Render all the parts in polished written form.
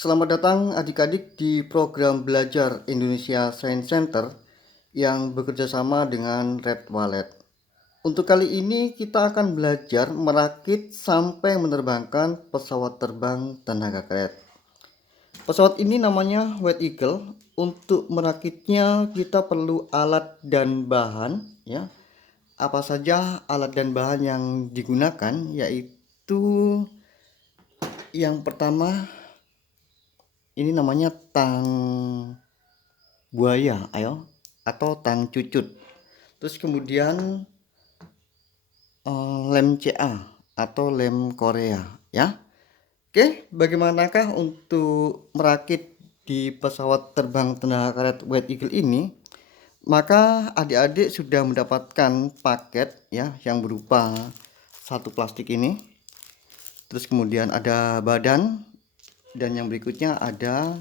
Selamat datang adik-adik di program belajar Indonesia Science Center yang bekerja sama dengan Red Wallet. Untuk kali ini kita akan belajar merakit sampai menerbangkan pesawat terbang tenaga kereta. Pesawat ini namanya White Eagle. Untuk merakitnya kita perlu alat dan bahan ya. Apa saja alat dan bahan yang digunakan, yaitu yang pertama ini namanya tang buaya atau tang cucut. Terus kemudian lem CA atau lem Korea ya. Oke, bagaimanakah untuk merakit di pesawat terbang tenaga kereta White Eagle ini? Maka adik-adik sudah mendapatkan paket ya yang berupa satu plastik ini. Terus kemudian ada badan, dan yang berikutnya ada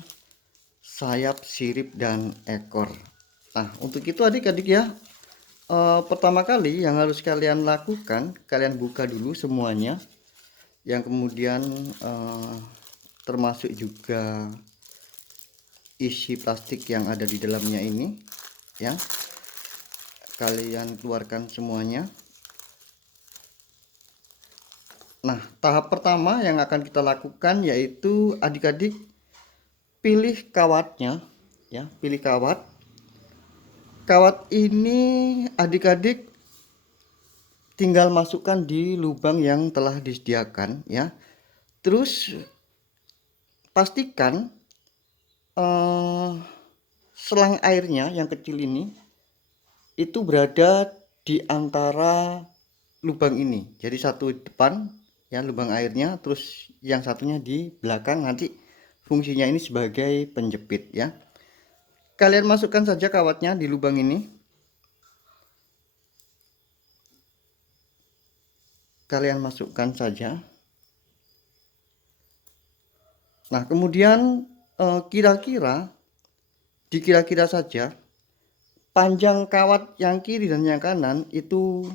sayap, sirip, dan ekor. Nah, untuk itu adik-adik ya, pertama kali yang harus kalian lakukan, kalian buka dulu semuanya, yang kemudian termasuk juga isi plastik yang ada di dalamnya ini ya. Kalian keluarkan semuanya. Nah, tahap pertama yang akan kita lakukan yaitu adik-adik pilih kawatnya ya, pilih kawat. Kawat ini adik-adik tinggal masukkan di lubang yang telah disediakan ya. Terus pastikan selang airnya yang kecil ini itu berada di antara lubang ini. Jadi satu depan ya lubang airnya, terus yang satunya di belakang, nanti fungsinya ini sebagai penjepit ya. Kalian masukkan saja kawatnya di lubang ini. Kalian masukkan saja. Nah, kemudian dikira-kira saja panjang kawat yang kiri dan yang kanan itu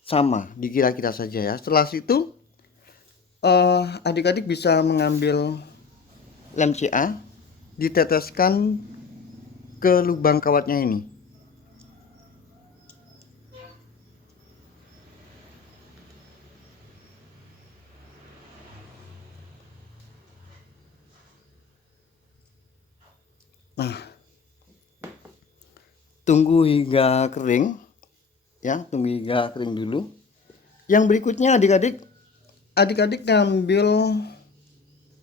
sama, dikira-kira saja ya. Setelah itu adik-adik bisa mengambil lem CA, diteteskan ke lubang kawatnya ini. Nah, tunggu hingga kering ya, tunggu hingga kering dulu. Yang berikutnya adik-adik ngambil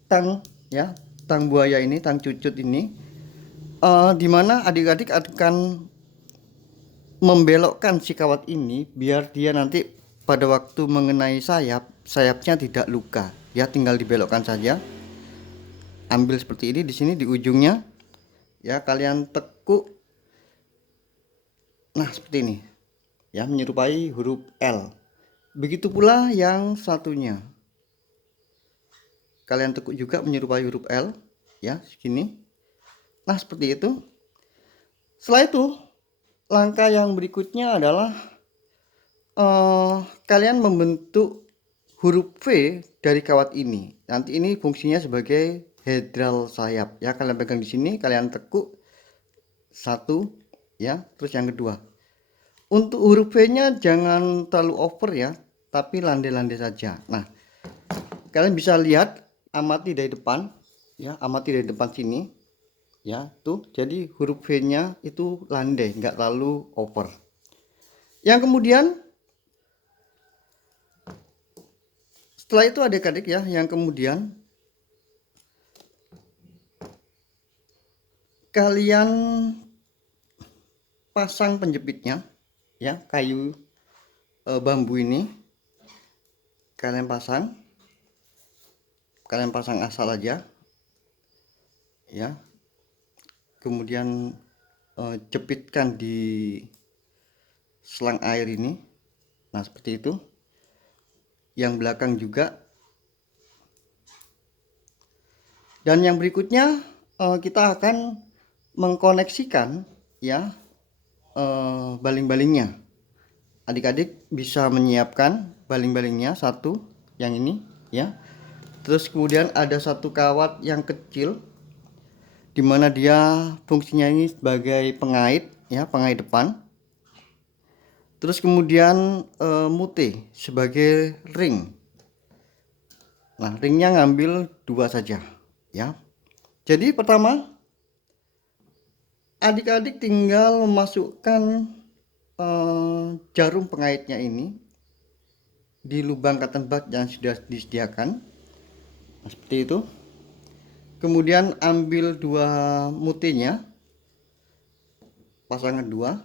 tang ya, tang buaya ini, tang cucut ini, dimana adik-adik akan membelokkan si kawat ini biar dia nanti pada waktu mengenai sayapnya tidak luka ya. Tinggal dibelokkan saja, ambil seperti ini, di sini di ujungnya ya, kalian tekuk. Nah, seperti ini ya, menyerupai huruf L. Begitu pula yang satunya, kalian tekuk juga menyerupai huruf L ya, segini. Nah, seperti itu. Setelah itu langkah yang berikutnya adalah kalian membentuk huruf V dari kawat ini. Nanti ini fungsinya sebagai hedral sayap ya. Kalian pegang di sini, kalian tekuk satu ya, terus yang kedua. Untuk huruf V-nya jangan terlalu over ya, tapi landai-landai saja. Nah, kalian bisa lihat, amati dari depan ya, amati dari depan sini ya, tuh. Jadi huruf V-nya itu landai, nggak terlalu over. Yang kemudian setelah itu adik-adik ya, yang kemudian kalian pasang penjepitnya ya, kayu bambu ini kalian pasang asal aja ya. Kemudian jepitkan di selang air ini. Nah, seperti itu. Yang belakang juga. Dan yang berikutnya kita akan mengkoneksikan ya baling-balingnya. Adik-adik bisa menyiapkan baling-balingnya satu, yang ini ya. Terus kemudian ada satu kawat yang kecil di mana dia fungsinya ini sebagai pengait ya, pengait depan. Terus kemudian mute sebagai ring. Nah, ringnya ngambil 2 saja ya. Jadi pertama adik-adik tinggal memasukkan jarum pengaitnya ini di lubang cotton bud yang sudah disediakan. Nah, seperti itu. Kemudian ambil 2 mutinya, pasangan 2.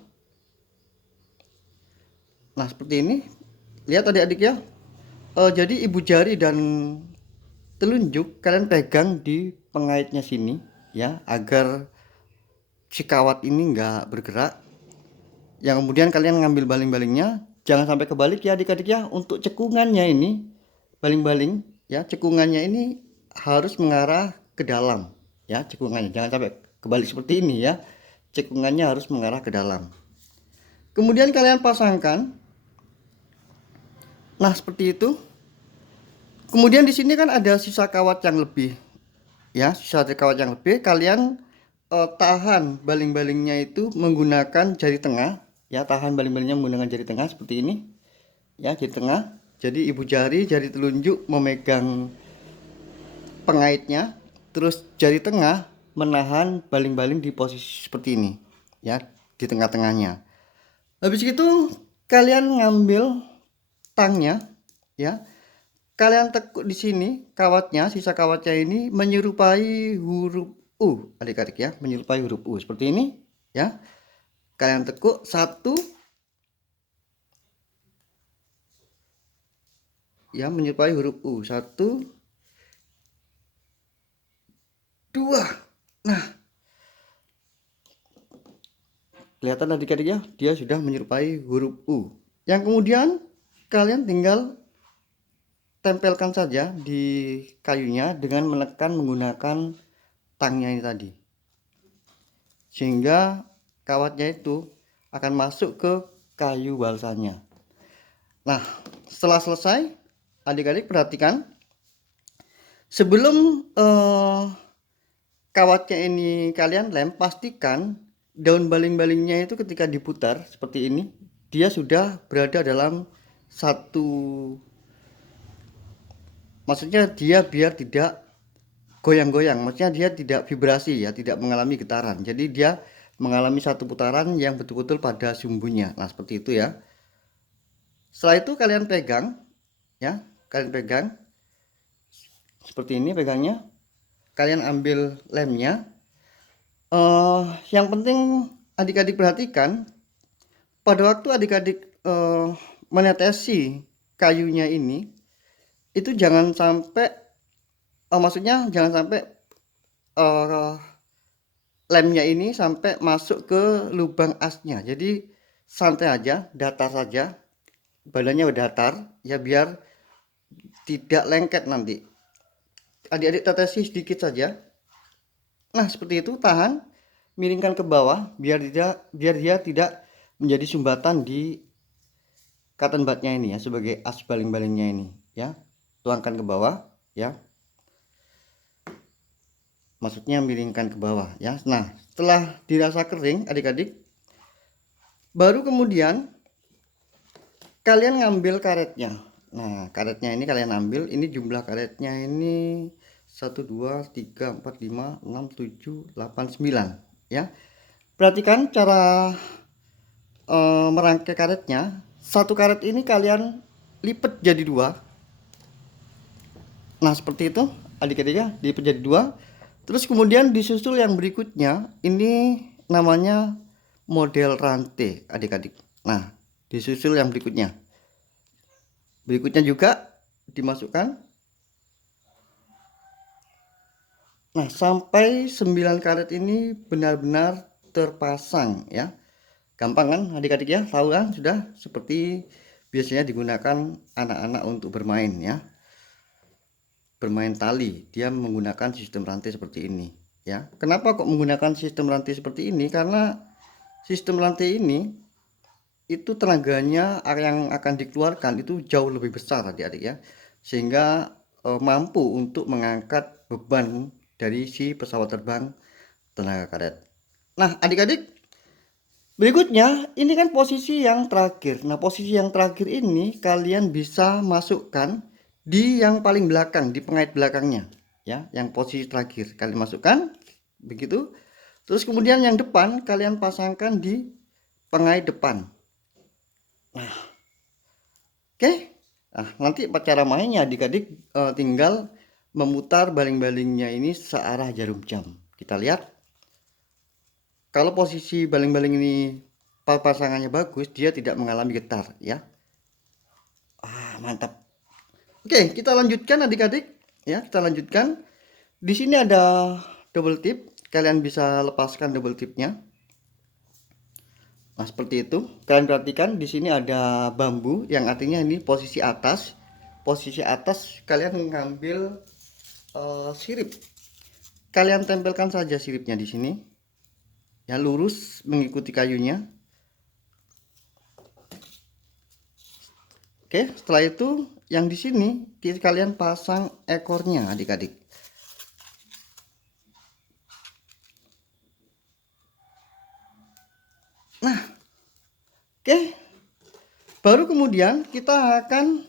Nah, seperti ini. Lihat adik-adik ya. Jadi ibu jari dan telunjuk kalian pegang di pengaitnya sini ya, agar si kawat ini enggak bergerak. Yang kemudian kalian ngambil baling-balingnya, jangan sampai kebalik ya adik-adik ya. Untuk cekungannya ini, baling-baling ya, cekungannya ini harus mengarah ke dalam ya, cekungannya jangan sampai kebalik seperti ini ya, cekungannya harus mengarah ke dalam. Kemudian kalian pasangkan. Nah, seperti itu. Kemudian di sini kan ada sisa kawat yang lebih ya, sisa kawat yang lebih kalian tahan baling-balingnya itu menggunakan jari tengah ya, tahan baling-balingnya menggunakan jari tengah seperti ini ya, jari tengah. Jadi ibu jari telunjuk memegang pengaitnya, terus jari tengah menahan baling-baling di posisi seperti ini ya, di tengah-tengahnya. Habis itu kalian ngambil tangnya ya, kalian tekuk di sini kawatnya, sisa kawatnya ini menyerupai huruf U adik-adik ya, menyerupai huruf U seperti ini ya. Kalian tekuk 1 ya, menyerupai huruf U, 1 2. Nah, kelihatan adik-adik ya, dia sudah menyerupai huruf U. Yang kemudian kalian tinggal tempelkan saja di kayunya dengan menekan menggunakan tangnya ini tadi, sehingga kawatnya itu akan masuk ke kayu balsanya. Nah, setelah selesai adik-adik perhatikan, sebelum kawatnya ini kalian lem, pastikan daun baling-balingnya itu ketika diputar seperti ini, dia sudah berada dalam satu, maksudnya dia biar tidak goyang-goyang, maksudnya dia tidak vibrasi ya, tidak mengalami getaran. Jadi dia mengalami satu putaran yang betul-betul pada sumbunya. Nah, seperti itu ya. Setelah itu kalian pegang ya, kalian pegang seperti ini pegangnya. Kalian ambil lemnya. Yang penting adik-adik perhatikan, pada waktu adik-adik menetesi kayunya ini, itu jangan sampai maksudnya jangan sampai lemnya ini sampai masuk ke lubang asnya. Jadi santai aja, datar saja, badannya datar ya, biar tidak lengket nanti. Adik-adik tetesi sedikit saja. Nah, seperti itu, tahan, miringkan ke bawah biar dia tidak menjadi sumbatan di cotton budnya ini ya, sebagai as baling-balingnya ini ya. Tuangkan ke bawah ya. Maksudnya miringkan ke bawah ya. Nah, setelah dirasa kering adik-adik, baru kemudian kalian ngambil karetnya. Nah, karetnya ini kalian ambil, ini jumlah karetnya ini 1 2 3 4 5 6 7 8 9 ya. Perhatikan cara merangkai karetnya. Satu karet ini kalian lipat jadi 2. Nah, seperti itu adik-adik ya, dilipat jadi 2. Terus kemudian disusul yang berikutnya, ini namanya model rantai adik-adik. Nah, disusul yang berikutnya. Berikutnya juga dimasukkan. Nah, sampai 9 karet ini benar-benar terpasang ya. Gampang kan adik-adik ya, tahu kan sudah, seperti biasanya digunakan anak-anak untuk bermain ya. Bermain tali, dia menggunakan sistem rantai seperti ini ya. Kenapa kok menggunakan sistem rantai seperti ini? Karena sistem rantai ini itu tenaganya yang akan dikeluarkan itu jauh lebih besar adik-adik ya, sehingga mampu untuk mengangkat beban dari si pesawat terbang tenaga karet. Nah, adik-adik, berikutnya ini kan posisi yang terakhir. Nah, posisi yang terakhir ini kalian bisa masukkan di yang paling belakang, di pengait belakangnya, ya, yang posisi terakhir kalian masukkan begitu. Terus kemudian yang depan kalian pasangkan di pengait depan. Nah, oke. Nah, nanti cara mainnya adik-adik tinggal memutar baling-balingnya ini searah jarum jam. Kita lihat. Kalau posisi baling-baling ini pasangannya bagus, dia tidak mengalami getar, ya. Mantap. Oke, kita lanjutkan adik-adik, ya. Kita lanjutkan. Di sini ada double tip. Kalian bisa lepaskan double tipnya. Nah, seperti itu. Kalian perhatikan di sini ada bambu yang artinya ini posisi atas. Posisi atas kalian mengambil sirip. Kalian tempelkan saja siripnya di sini. Ya, lurus mengikuti kayunya. Oke, setelah itu yang di sini kalian pasang ekornya adik-adik. Nah, oke. Baru kemudian kita akan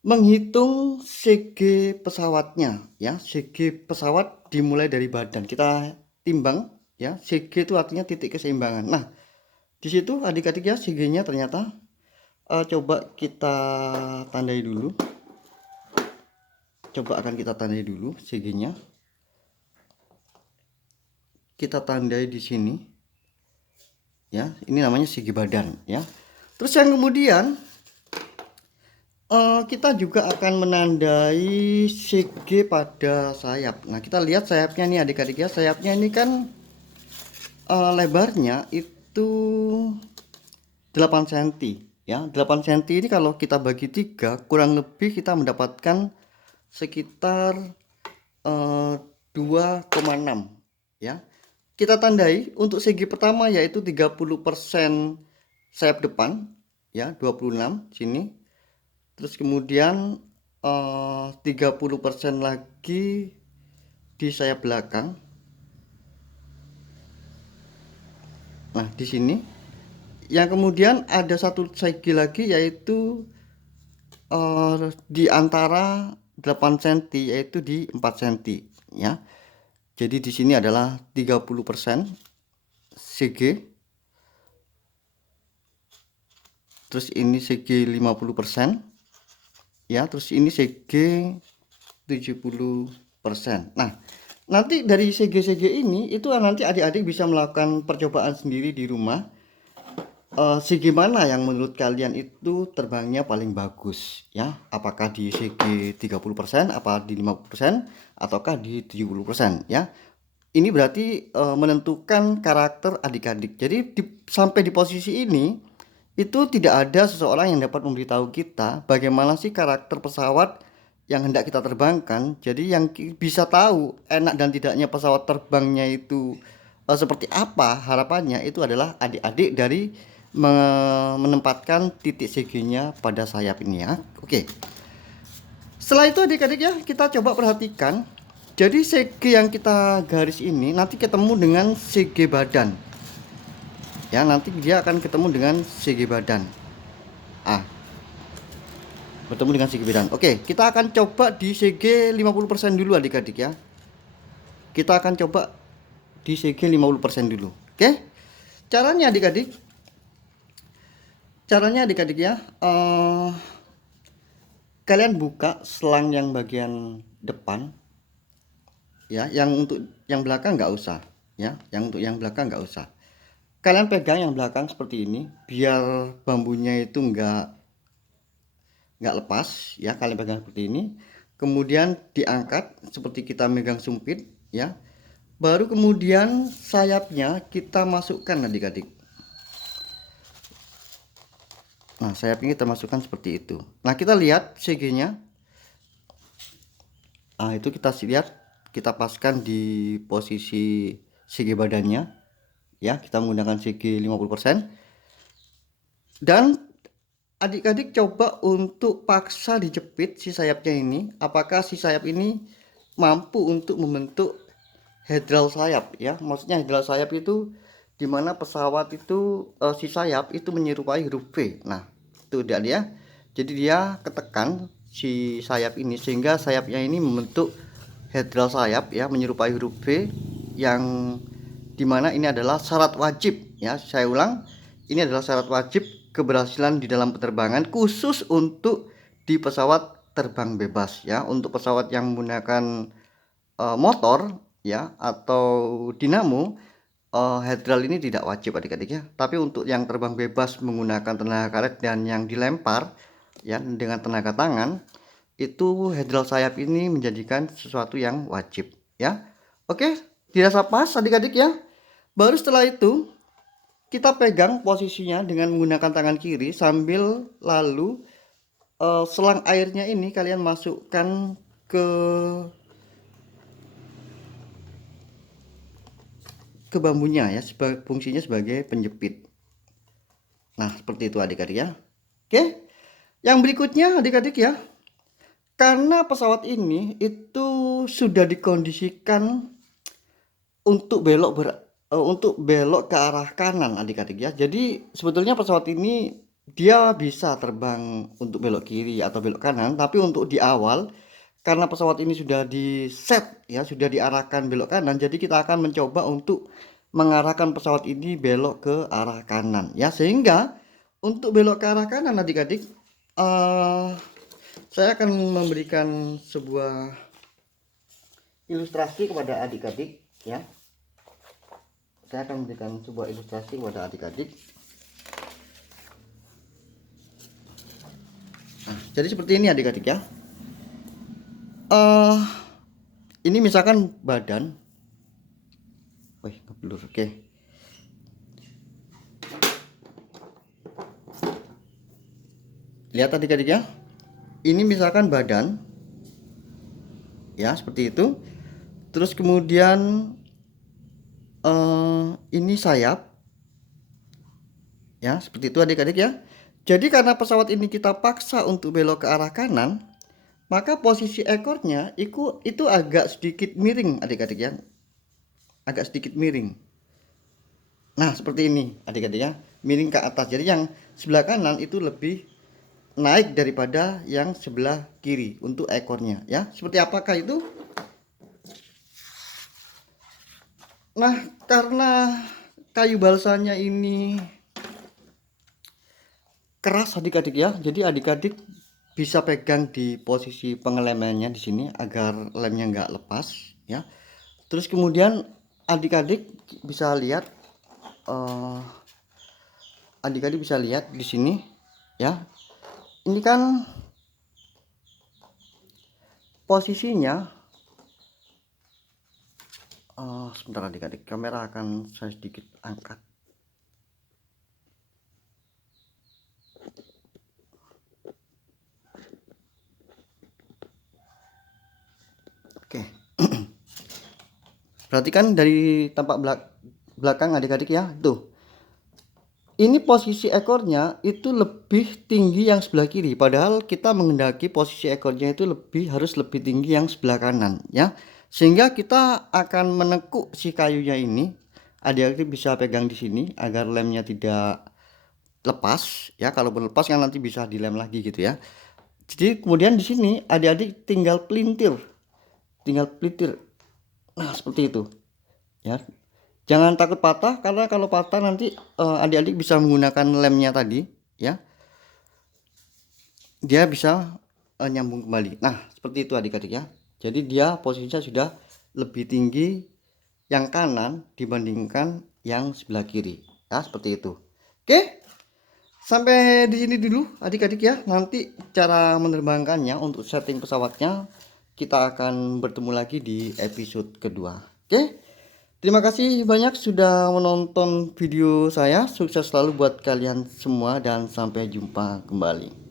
menghitung CG pesawatnya, ya. CG pesawat dimulai dari badan. Kita timbang, ya. CG itu artinya titik keseimbangan. Nah, di situ adik-adik ya CG-nya ternyata coba kita tandai dulu. Coba akan kita tandai dulu CG-nya. Kita tandai di sini. Ya, ini namanya CG badan, ya. Terus yang kemudian kita juga akan menandai CG pada sayap. Nah, kita lihat sayapnya nih adik-adik ya. Sayapnya ini kan lebarnya itu 8 cm, ya. 8 cm ini kalau kita bagi 3 kurang lebih kita mendapatkan sekitar 2,6, ya. Kita tandai untuk segi pertama yaitu 30% sayap depan, ya, 26 sini. Terus kemudian 30% lagi di sayap belakang. Nah, di sini. Yang kemudian ada satu segi lagi yaitu di antara 8 cm yaitu di 4 cm, ya. Jadi di sini adalah 30% CG. Terus ini CG 50%, ya. Terus ini CG 70%. Nah, nanti dari CG-CG ini itu nanti adik-adik bisa melakukan percobaan sendiri di rumah. CG mana yang menurut kalian itu terbangnya paling bagus, ya? Apakah di CG 30%, apa di 50%, ataukah di 70%, ya? Ini berarti menentukan karakter adik-adik. Jadi sampai di posisi ini itu tidak ada seseorang yang dapat memberitahu kita bagaimana sih karakter pesawat yang hendak kita terbangkan. Jadi yang bisa tahu enak dan tidaknya pesawat terbangnya itu seperti apa harapannya itu adalah adik-adik dari menempatkan titik CG-nya pada sayap ini, ya. Oke. Setelah itu adik-adik ya, kita coba perhatikan. Jadi CG yang kita garis ini nanti ketemu dengan CG badan. Ya, nanti dia akan ketemu dengan CG badan. Bertemu dengan CG badan. Oke, kita akan coba di CG 50% dulu adik-adik ya. Kita akan coba di CG 50% dulu. Oke. Caranya adik-adik. Ya. Kalian buka selang yang bagian depan. Ya, yang untuk yang belakang nggak usah. Ya, yang untuk yang belakang nggak usah. Kalian pegang yang belakang seperti ini biar bambunya itu nggak lepas, ya. Kalian pegang seperti ini, kemudian diangkat seperti kita megang sumpit, ya. Baru kemudian sayapnya kita masukkan adik-adik. Nah, sayapnya kita masukkan seperti itu. Nah, kita lihat CG-nya. Nah, itu kita lihat, kita paskan di posisi CG badannya, ya. Kita menggunakan CG 50%. Dan adik-adik coba untuk paksa dijepit si sayapnya ini. Apakah si sayap ini mampu untuk membentuk hedral sayap ya? Maksudnya hedral sayap itu dimana pesawat itu si sayap itu menyerupai huruf V. Nah, itu dia. Jadi dia ketekan si sayap ini sehingga sayapnya ini membentuk hedral sayap ya, menyerupai huruf V, yang dimana ini adalah syarat wajib ya. Saya ulang, ini adalah syarat wajib keberhasilan di dalam penerbangan khusus untuk di pesawat terbang bebas ya. Untuk pesawat yang menggunakan motor ya atau dinamo, hedral ini tidak wajib adik-adik ya. Tapi untuk yang terbang bebas menggunakan tenaga karet dan yang dilempar ya dengan tenaga tangan, itu hedral sayap ini menjadikan sesuatu yang wajib ya. Oke, dirasa pas adik-adik ya. Baru setelah itu kita pegang posisinya dengan menggunakan tangan kiri sambil lalu selang airnya ini kalian masukkan ke bambunya ya, fungsinya sebagai penjepit. Nah, seperti itu adik-adik ya. Oke. Yang berikutnya adik-adik ya. Karena pesawat ini itu sudah dikondisikan untuk belok ke arah kanan adik-adik ya. Jadi sebetulnya pesawat ini dia bisa terbang untuk belok kiri atau belok kanan, tapi untuk di awal karena pesawat ini sudah di set ya, sudah diarahkan belok kanan, jadi kita akan mencoba untuk mengarahkan pesawat ini belok ke arah kanan ya. Sehingga untuk belok ke arah kanan adik-adik, saya akan memberikan sebuah ilustrasi kepada adik-adik ya. Saya akan memberikan sebuah ilustrasi kepada adik-adik. Nah, jadi seperti ini adik-adik ya. Ini misalkan badan. Wih, ngeblur. Oke. Lihat adik-adik ya. Ini misalkan badan. Ya, seperti itu. Terus kemudian ini sayap. Ya, seperti itu adik-adik ya. Jadi karena pesawat ini kita paksa untuk belok ke arah kanan, maka posisi ekornya itu agak sedikit miring adik-adik ya. Agak sedikit miring. Nah, seperti ini adik-adik ya. Miring ke atas. Jadi yang sebelah kanan itu lebih naik daripada yang sebelah kiri untuk ekornya ya. Seperti apakah itu? Nah, karena kayu balsanya ini keras adik-adik ya. Jadi adik-adik bisa pegang di posisi pengelemannya di sini agar lemnya nggak lepas ya. Terus kemudian adik-adik bisa lihat di sini ya. Ini kan posisinya sebentar adik-adik, kamera akan saya sedikit angkat. Oke. Perhatikan dari tampak belakang adik-adik ya. Tuh. Ini posisi ekornya itu lebih tinggi yang sebelah kiri, padahal kita menghendaki posisi ekornya itu harus lebih tinggi yang sebelah kanan ya. Sehingga kita akan menekuk si kayunya ini. Adik-adik bisa pegang di sini agar lemnya tidak lepas ya. Kalaupun lepas kan nanti bisa dilem lagi gitu ya. Jadi kemudian di sini adik-adik tinggal pelintir. Nah, seperti itu ya. Jangan takut patah, karena kalau patah nanti adik-adik bisa menggunakan lemnya tadi ya. Dia bisa nyambung kembali. Nah, seperti itu adik-adik ya. Jadi dia posisinya sudah lebih tinggi yang kanan dibandingkan yang sebelah kiri ya, seperti itu. Oke. Sampai di sini dulu adik-adik ya. Nanti cara menerbangkannya untuk setting pesawatnya kita akan bertemu lagi di episode kedua. Oke. Terima kasih banyak sudah menonton video saya. Sukses selalu buat kalian semua dan sampai jumpa kembali.